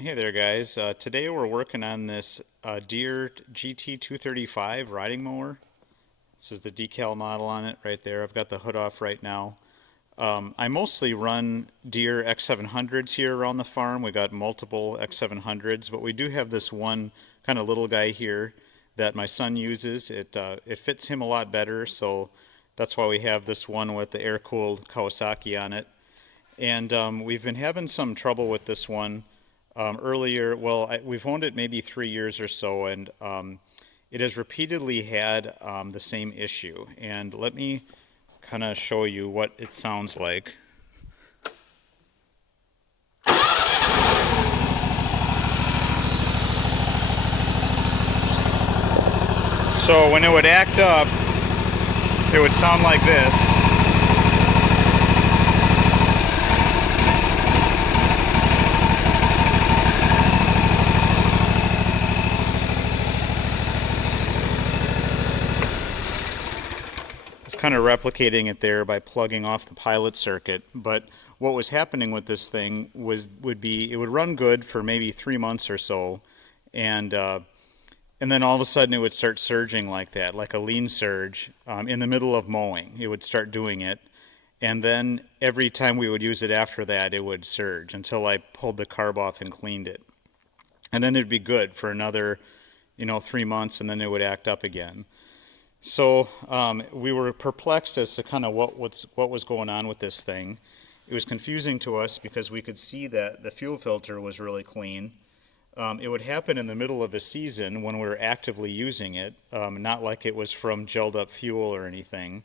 Hey there guys, today we're working on this Deere GT235 riding mower. This is the decal model on it right there. I've got the hood off right now. I mostly run Deere X700s here around the farm. We got multiple X700s, but we do have this one kind of little guy here that my son uses. It fits him a lot better, so that's why we have this one with the air-cooled Kawasaki on it. And we've been having some trouble with this one earlier. Well, we've owned it maybe 3 years or so, and it has repeatedly had the same issue. And let me kind of show you what it sounds like. So when it would act up, it would sound like this. Kind of replicating it there by plugging off the pilot circuit, but what was happening with this thing would be it would run good for maybe 3 months or so, and then all of a sudden it would start surging like that, like a lean surge in the middle of mowing. It would start doing it, and then every time we would use it after that, it would surge until I pulled the carb off and cleaned it, and then it'd be good for another 3 months, and then it would act up again. So we were perplexed as to kind of what was going on with this thing. It was confusing to us because we could see that the fuel filter was really clean. It would happen in the middle of a season when we were actively using it, not like it was from gelled up fuel or anything.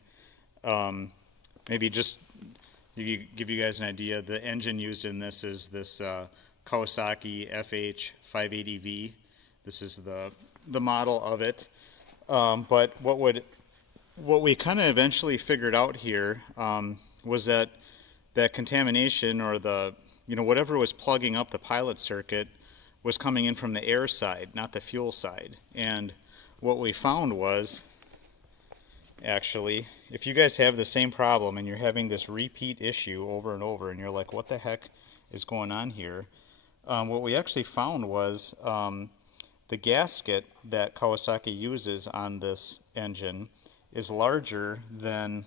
Maybe just to give you guys an idea, the engine used in this is this Kawasaki FH580V. This is the model of it. But what we kind of eventually figured out here was that contamination, or whatever was plugging up the pilot circuit, was coming in from the air side, not the fuel side. And what we found was, actually, if you guys have the same problem and you're having this repeat issue over and over, and you're like, what the heck is going on here? What we actually found was the gasket that Kawasaki uses on this engine is larger than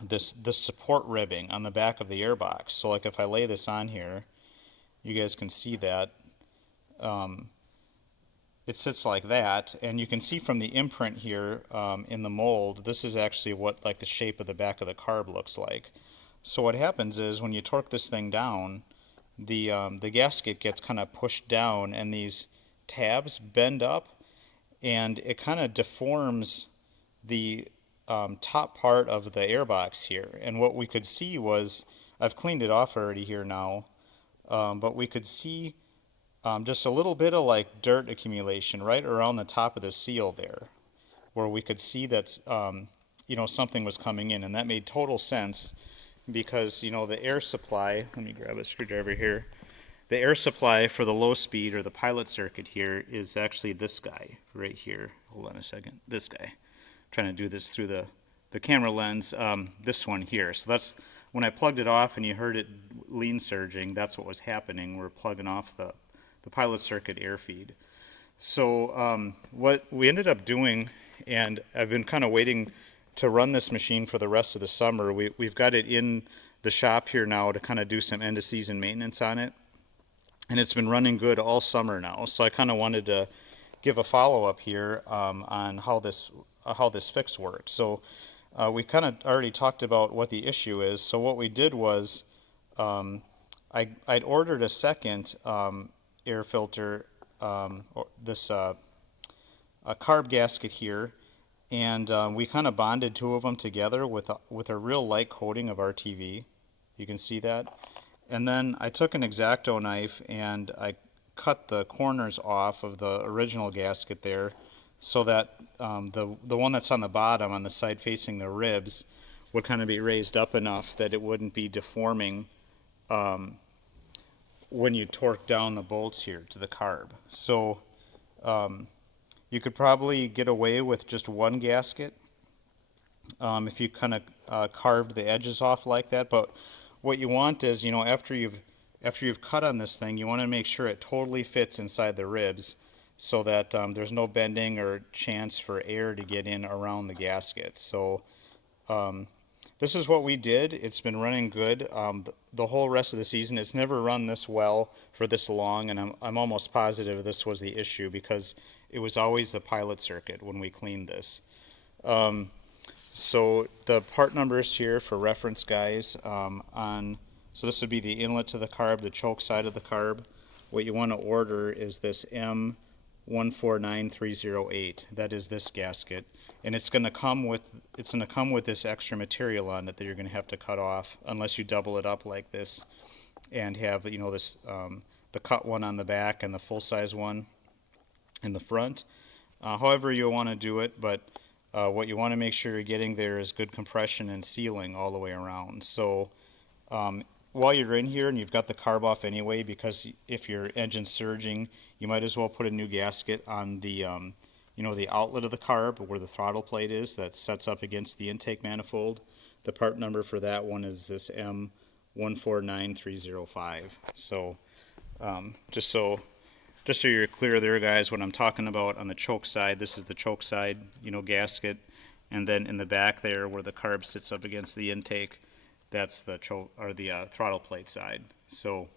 this support ribbing on the back of the airbox. So like if I lay this on here, you guys can see that it sits like that, and you can see from the imprint here in the mold, this is actually what like the shape of the back of the carb looks like. So what happens is when you torque this thing down, the gasket gets kind of pushed down, and these tabs bend up, and it kind of deforms the top part of the airbox here. And what we could see was, I've cleaned it off already here now, but we could see just a little bit of like dirt accumulation right around the top of the seal there, where we could see that something was coming in. And that made total sense because the air supply, let me grab a screwdriver here. The air supply for the low speed, or the pilot circuit here, is actually this guy right here. Hold on a second. This guy. I'm trying to do this through the camera lens. This one here. So that's when I plugged it off and you heard it lean surging. That's what was happening. We're plugging off the pilot circuit air feed. So what we ended up doing, and I've been kind of waiting to run this machine for the rest of the summer. We've got it in the shop here now to kind of do some end of season maintenance on it. And it's been running good all summer now, so I kind of wanted to give a follow-up here on how this fix works. So we kind of already talked about what the issue is. So what we did was I'd ordered a second air filter, this a carb gasket here, and we kind of bonded two of them together with a real light coating of RTV. You can see that. And then I took an X-Acto knife and I cut the corners off of the original gasket there, so that the one that's on the bottom, on the side facing the ribs, would kind of be raised up enough that it wouldn't be deforming when you torque down the bolts here to the carb. So you could probably get away with just one gasket if you kind of carved the edges off like that. But what you want is, after you've after you've cut on this thing, you want to make sure it totally fits inside the ribs so that there's no bending or chance for air to get in around the gasket. So this is what we did. It's been running good the whole rest of the season. It's never run this well for this long, and I'm almost positive this was the issue because it was always the pilot circuit when we cleaned this. So the part numbers here for reference, guys, so this would be the inlet to the carb, the choke side of the carb. What you want to order is this M149308. That is this gasket, and it's going to come with this extra material on it that you're going to have to cut off unless you double it up like this and have this the cut one on the back and the full size one in the front. However you want to do it, but what you want to make sure you're getting there is good compression and sealing all the way around. So while you're in here and you've got the carb off anyway, because if your engine's surging, you might as well put a new gasket on the the outlet of the carb where the throttle plate is that sets up against the intake manifold. The part number for that one is this M149305. So just so you're clear there, guys, what I'm talking about on the choke side, this is the choke side, gasket, and then in the back there where the carb sits up against the intake, that's the choke or the throttle plate side. So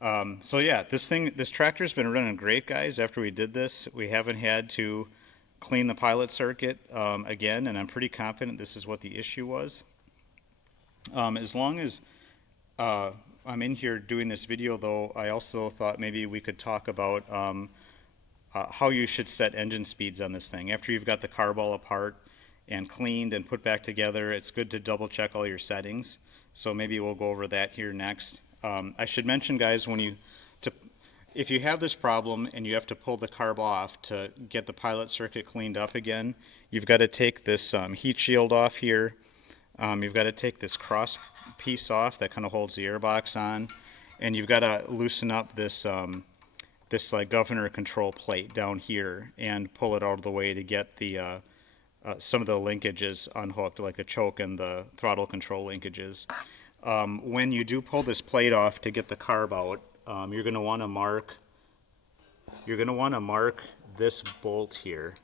yeah, this tractor's been running great, guys. After we did this, we haven't had to clean the pilot circuit again, and I'm pretty confident this is what the issue was. As long as I'm in here doing this video, though, I also thought maybe we could talk about how you should set engine speeds on this thing. After you've got the carb all apart and cleaned and put back together, it's good to double check all your settings. So maybe we'll go over that here next. I should mention, guys, if you have this problem and you have to pull the carb off to get the pilot circuit cleaned up again, you've got to take this heat shield off here. You've got to take this cross piece off that kind of holds the airbox on, and you've got to loosen up this like governor control plate down here and pull it out of the way to get the some of the linkages unhooked, like the choke and the throttle control linkages. When you do pull this plate off to get the carb out, you're going to want to mark this bolt here.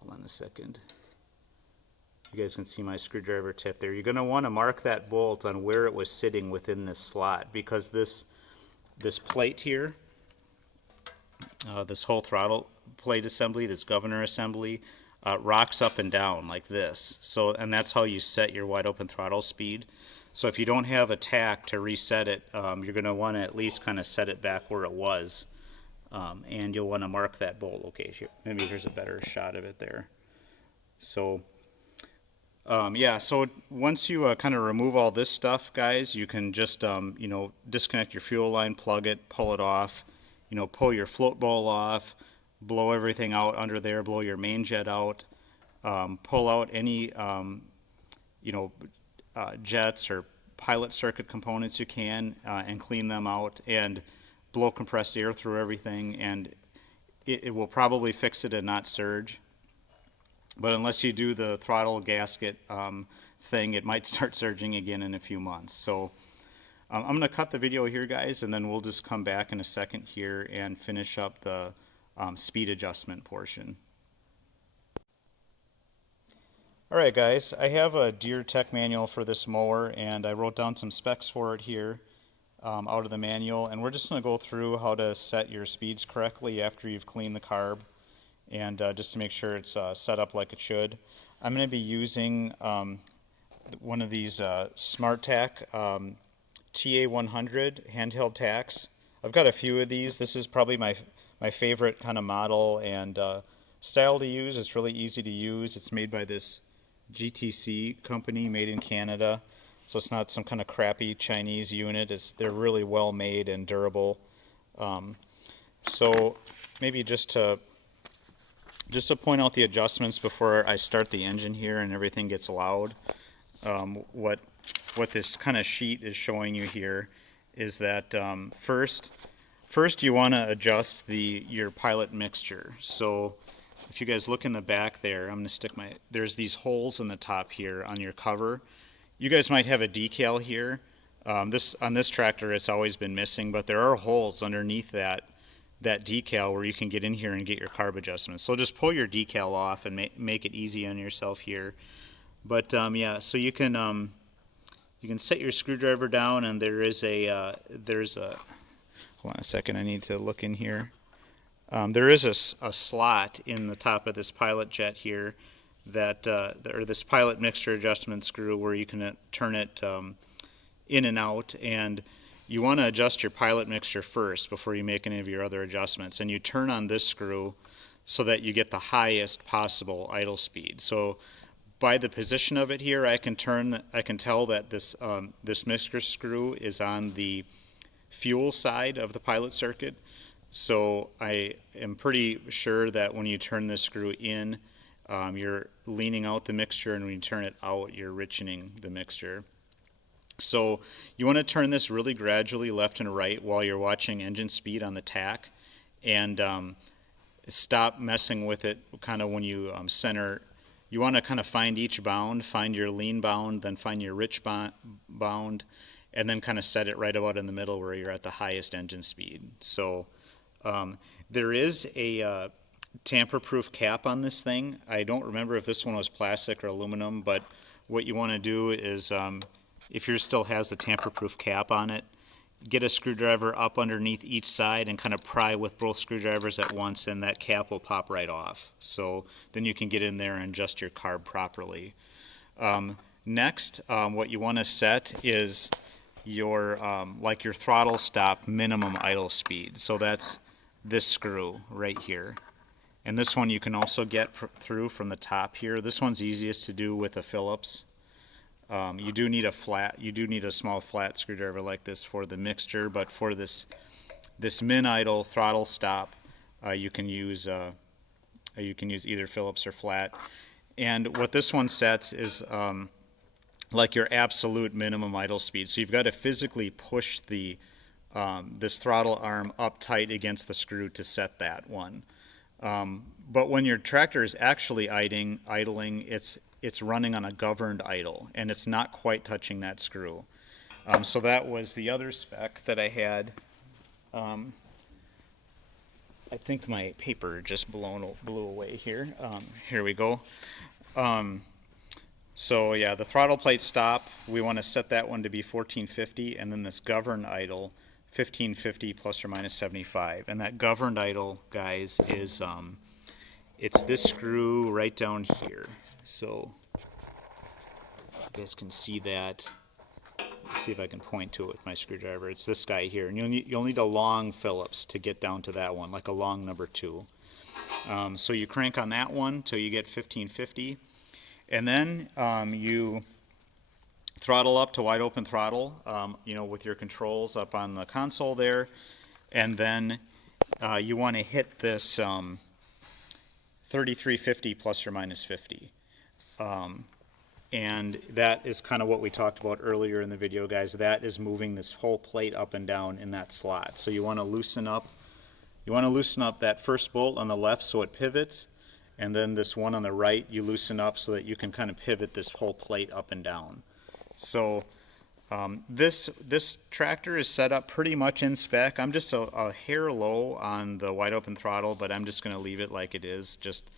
Hold on a second. You guys can see my screwdriver tip there. You're going to want to mark that bolt on where it was sitting within this slot, because this plate here, this whole throttle plate assembly, this governor assembly, rocks up and down like this. So, and that's how you set your wide open throttle speed. So if you don't have a tach to reset it, you're going to want to at least kind of set it back where it was, and you'll want to mark that bolt. Okay, here, maybe here's a better shot of it there. So yeah, so once you kind of remove all this stuff, guys, you can just disconnect your fuel line, plug it, pull it off, pull your float bowl off, blow everything out under there, blow your main jet out, pull out any jets or pilot circuit components you can, and clean them out, and blow compressed air through everything, and it will probably fix it and not surge. But unless you do the throttle gasket thing, it might start surging again in a few months. So I'm going to cut the video here, guys, and then we'll just come back in a second here and finish up the speed adjustment portion. Alright, guys, I have a Deere tech manual for this mower, and I wrote down some specs for it here out of the manual, and we're just going to go through how to set your speeds correctly after you've cleaned the carb, and just to make sure it's set up like it should. I'm going to be using one of these Smart Tach TA100 handheld tachs. I've got a few of these. This is probably my favorite kind of model and style to use. It's really easy to use. It's made by this GTC company, made in Canada, so it's not some kind of crappy Chinese unit. They're really well made and durable. So maybe just to point out the adjustments before I start the engine here and everything gets loud, what this kind of sheet is showing you here is that first you want to adjust your pilot mixture. So if you guys look in the back there, I'm going to stick there's these holes in the top here on your cover. You guys might have a decal here This on this tractor, it's always been missing, but there are holes underneath that decal where you can get in here and get your carb adjustments. So just pull your decal off and make it easy on yourself here. But yeah, so you can set your screwdriver down, and there's a hold on a second, I need to look in here. There is a slot in the top of this pilot jet here that or this pilot mixture adjustment screw where you can turn it in and out, and you want to adjust your pilot mixture first before you make any of your other adjustments, and you turn on this screw so that you get the highest possible idle speed. So by the position of it here, I can tell that this mixture screw is on the fuel side of the pilot circuit. So I am pretty sure that when you turn this screw in, you're leaning out the mixture, and when you turn it out, you're richening the mixture. So you want to turn this really gradually left and right while you're watching engine speed on the tach, and stop messing with it kind of when you center. You want to kind of find each bound, find your lean bound, then find your rich bound, and then kind of set it right about in the middle where you're at the highest engine speed. So there is a tamper-proof cap on this thing. I don't remember if this one was plastic or aluminum, but what you want to do is, if yours still has the tamper-proof cap on it, get a screwdriver up underneath each side and kind of pry with both screwdrivers at once, and that cap will pop right off. So then you can get in there and adjust your carb properly. Next, what you want to set is your like your throttle stop minimum idle speed. So that's this screw right here. And this one you can also get through from the top here. This one's easiest to do with a Phillips. You do need a small flat screwdriver like this for the mixture, but for this min idle throttle stop, you can use either Phillips or flat. And what this one sets is like your absolute minimum idle speed. So you've got to physically push the this throttle arm up tight against the screw to set that one. But when your tractor is actually idling, it's running on a governed idle, and it's not quite touching that screw. So that was the other spec that I had. I think my paper just blew away here. Here we go. So yeah, the throttle plate stop, we want to set that one to be 1450, and then this governed idle 1550 plus or minus 75. And that governed idle, guys, is it's this screw right down here. So you guys can see that. Let's see if I can point to it with my screwdriver. It's this guy here, and you'll need a long Phillips to get down to that one, like a long number 2. So you crank on that one till you get 1550, and then you throttle up to wide open throttle, with your controls up on the console there, and then you want to hit this 3350 plus or minus 50. And that is kind of what we talked about earlier in the video, guys. That is moving this whole plate up and down in that slot. So you want to loosen up that first bolt on the left so it pivots, and then this one on the right you loosen up so that you can kind of pivot this whole plate up and down. So this tractor is set up pretty much in spec. I'm just a hair low on the wide open throttle, but I'm just going to leave it like it is, just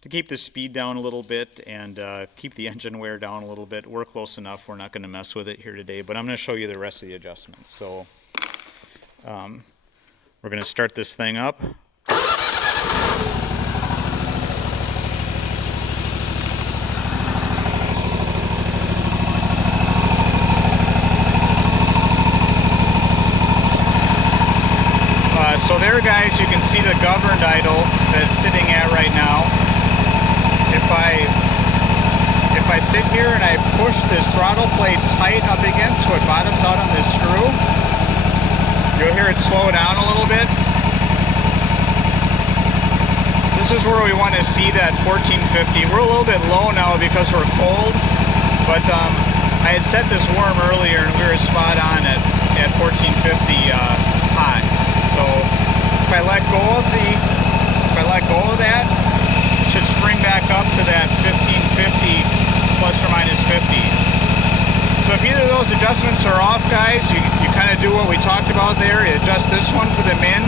to keep the speed down a little bit and keep the engine wear down a little bit. We're close enough. We're not going to mess with it here today, but I'm going to show you the rest of the adjustments. So we're going to start this thing up. So there, guys, you can see the governed idle that it's sitting at right now. If I sit here and I push this throttle plate tight up against so it bottoms out on this screw, you'll hear it slow down a little bit. This is where we want to see that 1450. We're a little bit low now because we're cold, but I had set this warm earlier and we were spot on at 1450 hot. So if I let go of that, it should spring back up to that 1550 plus or minus 50. So if either of those adjustments are off, guys, this one for the min,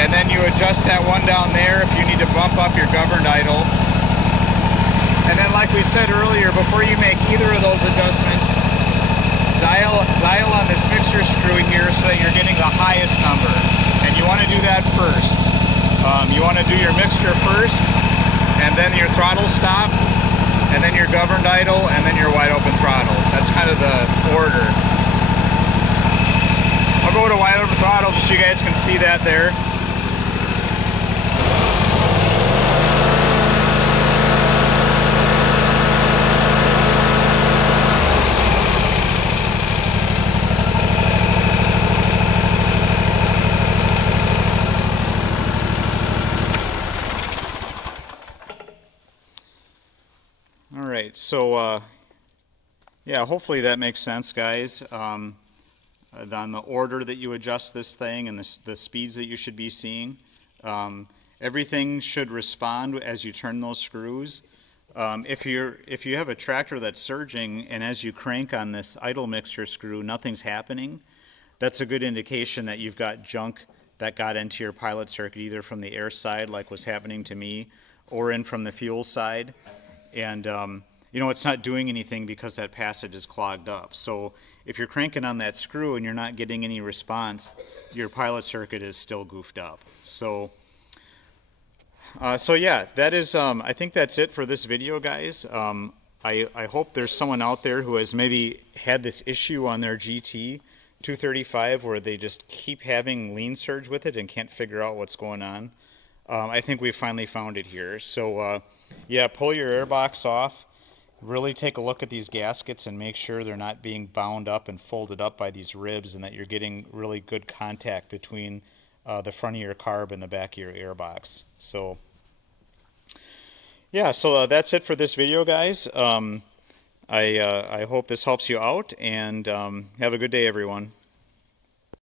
and then you adjust that one down there if you need to bump up your governed idle. And then like we said earlier, before you make either of those adjustments, dial on this mixer screw here so that you're getting the highest number. And you want to do that first. You want to do your mixture first, and then your throttle stop, and then your governed idle, and then your wide open throttle. That's kind of the order. I'll go to wide open throttle just so you guys can see that there. Alright, so yeah, hopefully that makes sense, guys. On the order that you adjust this thing and the speeds that you should be seeing. Everything should respond as you turn those screws. If you have a tractor that's surging and as you crank on this idle mixture screw, nothing's happening, that's a good indication that you've got junk that got into your pilot circuit, either from the air side, like was happening to me, or in from the fuel side. And you know, it's not doing anything because that passage is clogged up. So if you're cranking on that screw and you're not getting any response, your pilot circuit is still goofed up. So yeah, that is, I think that's it for this video, guys. I hope there's someone out there who has maybe had this issue on their GT235 where they just keep having lean surge with it and can't figure out what's going on. I think we finally found it here. So yeah, pull your airbox off. Really take a look at these gaskets and make sure they're not being bound up and folded up by these ribs, and that you're getting really good contact between the front of your carb and the back of your airbox. So yeah, so that's it for this video, guys. I hope this helps you out, and have a good day, everyone.